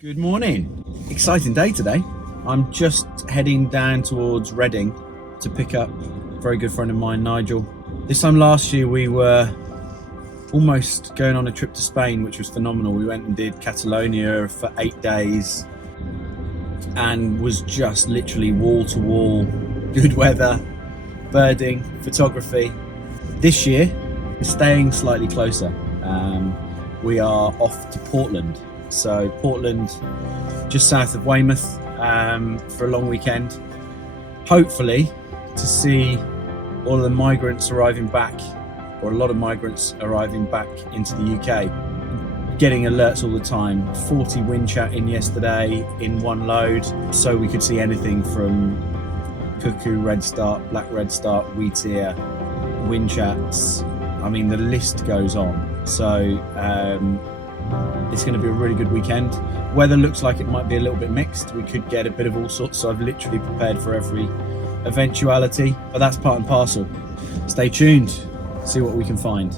Good morning. Exciting day today. I'm just heading down towards Reading to pick up a very good friend of mine, Nigel. This time last year we were almost going on a trip to Spain, which was phenomenal. We went and did Catalonia for 8 days and was just literally wall to wall, good weather, birding, photography. This year we're staying slightly closer. We are off to Portland. So Portland, just south of Weymouth, for a long weekend. Hopefully to see all of the migrants arriving back, or a lot of migrants arriving back into the UK. Getting alerts all the time. 40 Whinchats in yesterday in one load, so we could see anything from cuckoo, redstart, black redstart, wheatear, Whinchats. I mean, the list goes on. So it's going to be a really good weekend. Weather looks like it might be a little bit mixed. We could get a bit of all sorts, so I've literally prepared for every eventuality, but that's part and parcel. Stay tuned, see what we can find.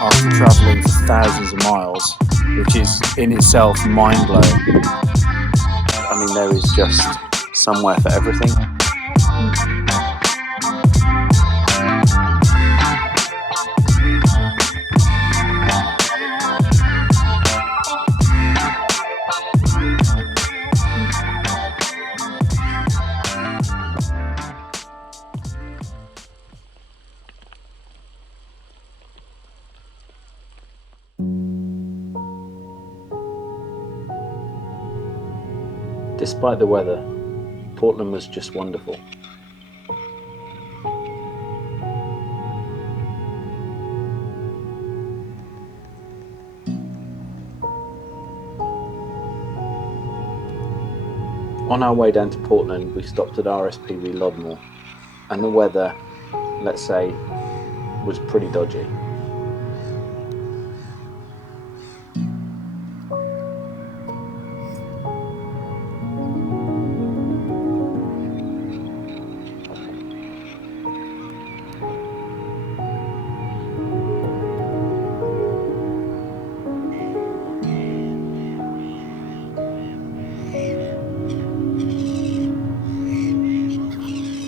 After travelling for thousands of miles, which is in itself mind-blowing, I mean, there is just somewhere for everything. Despite the weather, Portland was just wonderful. On our way down to Portland, we stopped at RSPB Lodmoor, and the weather, let's say, was pretty dodgy.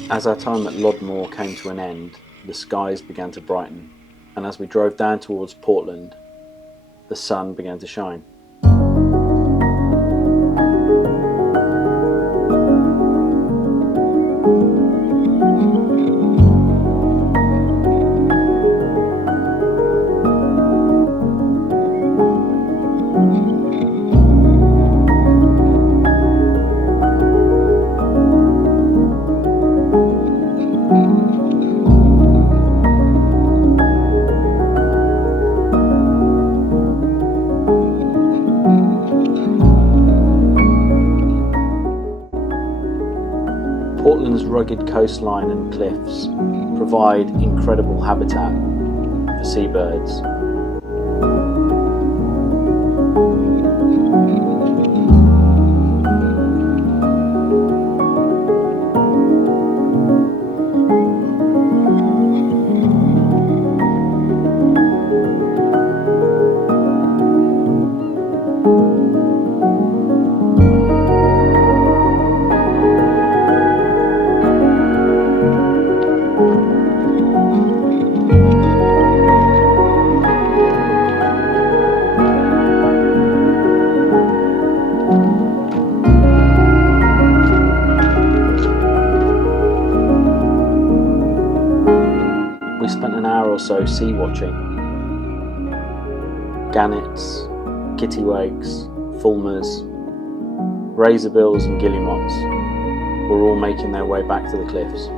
As our time at Lodmoor came to an end, the skies began to brighten, and as we drove down towards Portland, the sun began to shine. Portland's rugged coastline and cliffs provide incredible habitat for seabirds. We spent an hour or so sea watching. Gannets, kittiwakes, fulmars, razorbills and guillemots were all making their way back to the cliffs.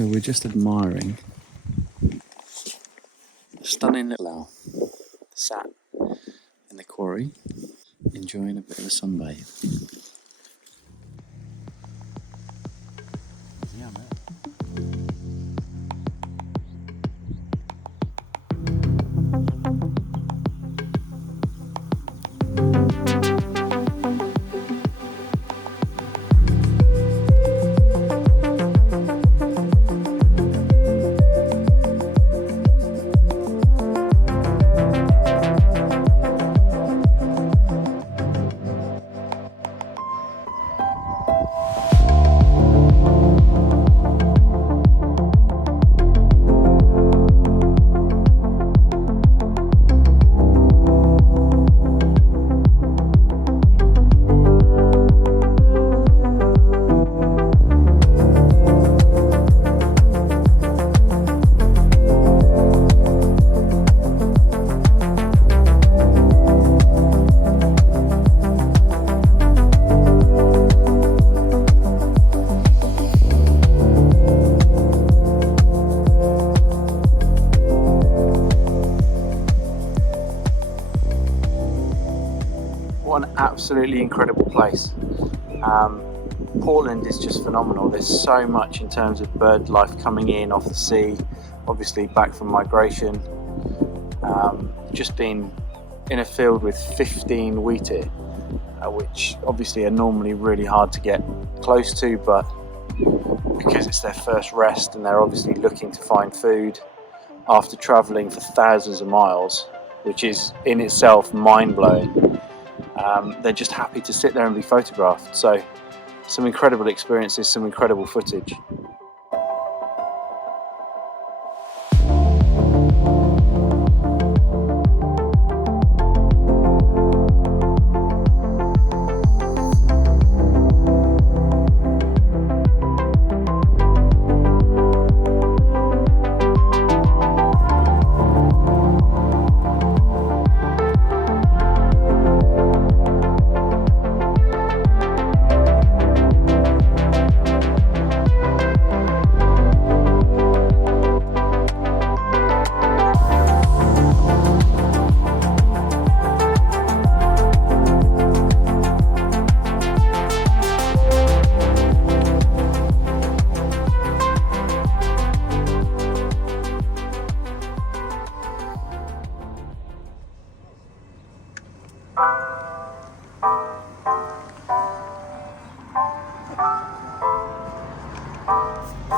So we're just admiring a stunning little owl sat in the quarry enjoying a bit of a sunbathe. Yeah, man. What an absolutely incredible place. Portland is just phenomenal. There's so much in terms of bird life coming in off the sea, obviously back from migration. Just been in a field with 15 wheatear, which obviously are normally really hard to get close to, but because it's their first rest and they're obviously looking to find food after travelling for thousands of miles, which is in itself mind-blowing. They're just happy to sit there and be photographed. So some incredible experiences, some incredible footage.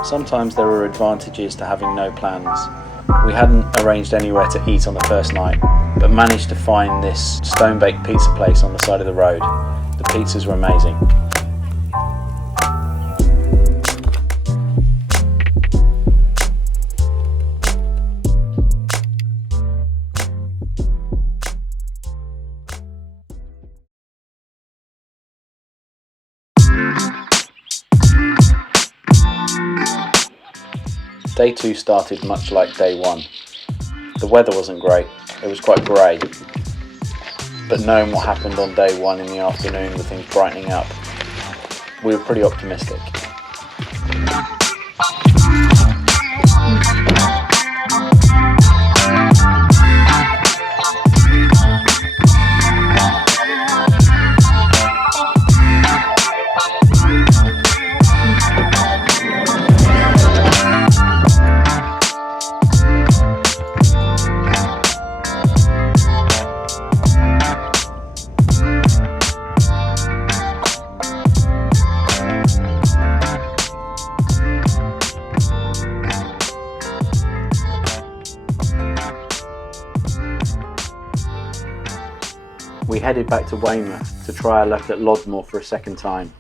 Sometimes there are advantages to having no plans. We hadn't arranged anywhere to eat on the first night, but managed to find this stone-baked pizza place on the side of the road. The pizzas were amazing. Day 2 started much like day 1. The weather wasn't great, it was quite grey, but knowing what happened on day 1 in the afternoon with things brightening up, we were pretty optimistic. We headed back to Weymouth to try our luck at Lodmoor for a second time.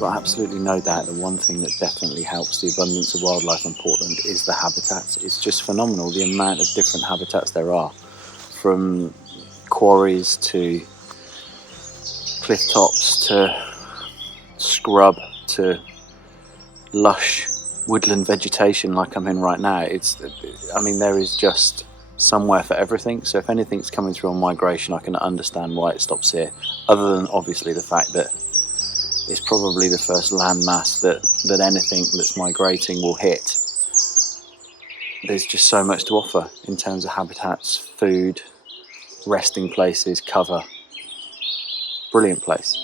But absolutely no doubt the one thing that definitely helps the abundance of wildlife in Portland is the habitats. It's just phenomenal the amount of different habitats there are, from quarries to cliff tops to scrub to lush woodland vegetation like I'm in right now. I mean, there is just somewhere for everything. So if anything's coming through on migration, I can understand why it stops here, other than obviously the fact that it's probably the first landmass that anything that's migrating will hit. There's just so much to offer in terms of habitats, food, resting places, cover. Brilliant place.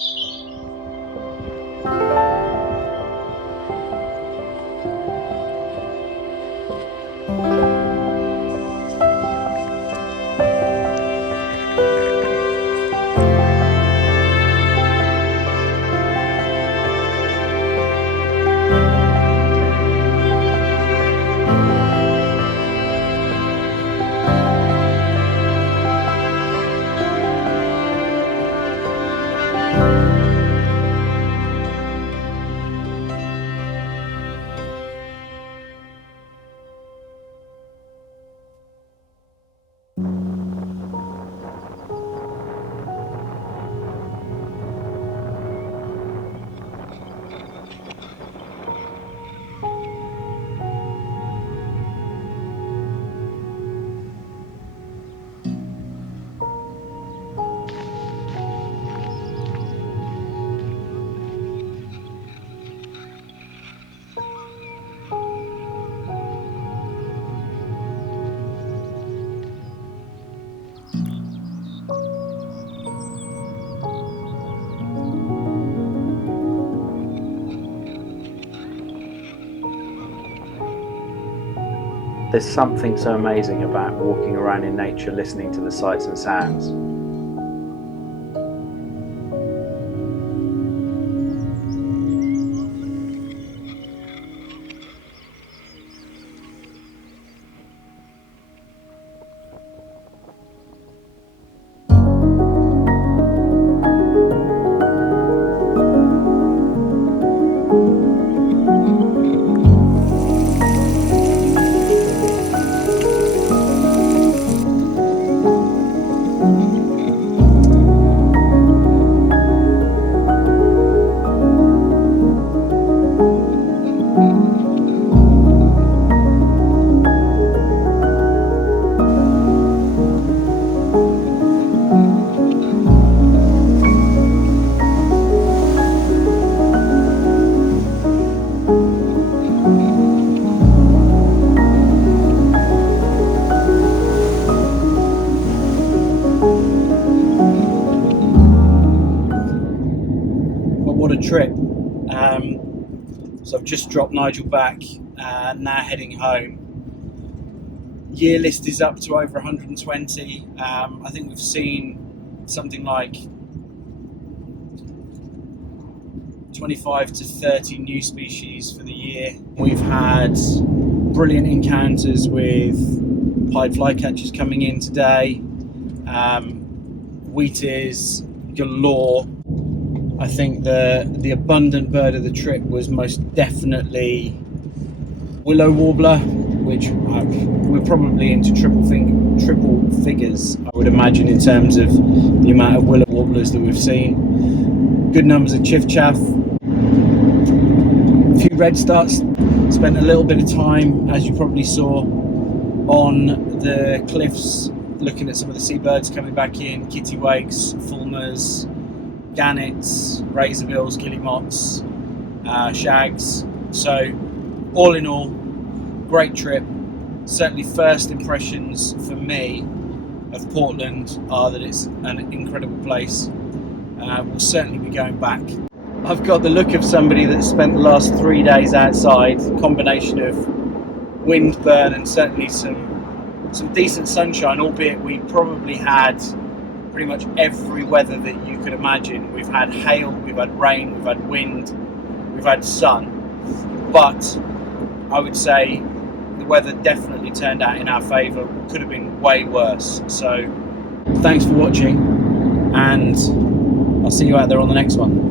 There's something so amazing about walking around in nature, listening to the sights and sounds. What a trip. So I've just dropped Nigel back, now heading home. Year list is up to over 120. I think we've seen something like 25 to 30 new species for the year. We've had brilliant encounters with pied flycatchers coming in today, Wheatears galore. I think the abundant bird of the trip was most definitely willow warbler, which we're probably into triple figures, I would imagine, in terms of the amount of willow warblers that we've seen. Good numbers of chiffchaff, a few redstarts. Spent a little bit of time, as you probably saw, on the cliffs looking at some of the seabirds coming back in, kittiwakes, fulmars, gannets, razorbills, guillemots, shags. So all in all, great trip. Certainly first impressions for me of Portland are that it's an incredible place. We'll certainly be going back. I've got the look of somebody that spent the last 3 days outside, combination of wind burn and certainly some decent sunshine, albeit we probably had pretty much every weather that you could imagine. We've had hail, we've had rain, we've had wind, we've had sun, but I would say the weather definitely turned out in our favour. Could have been way worse. So thanks for watching, and I'll see you out there on the next one.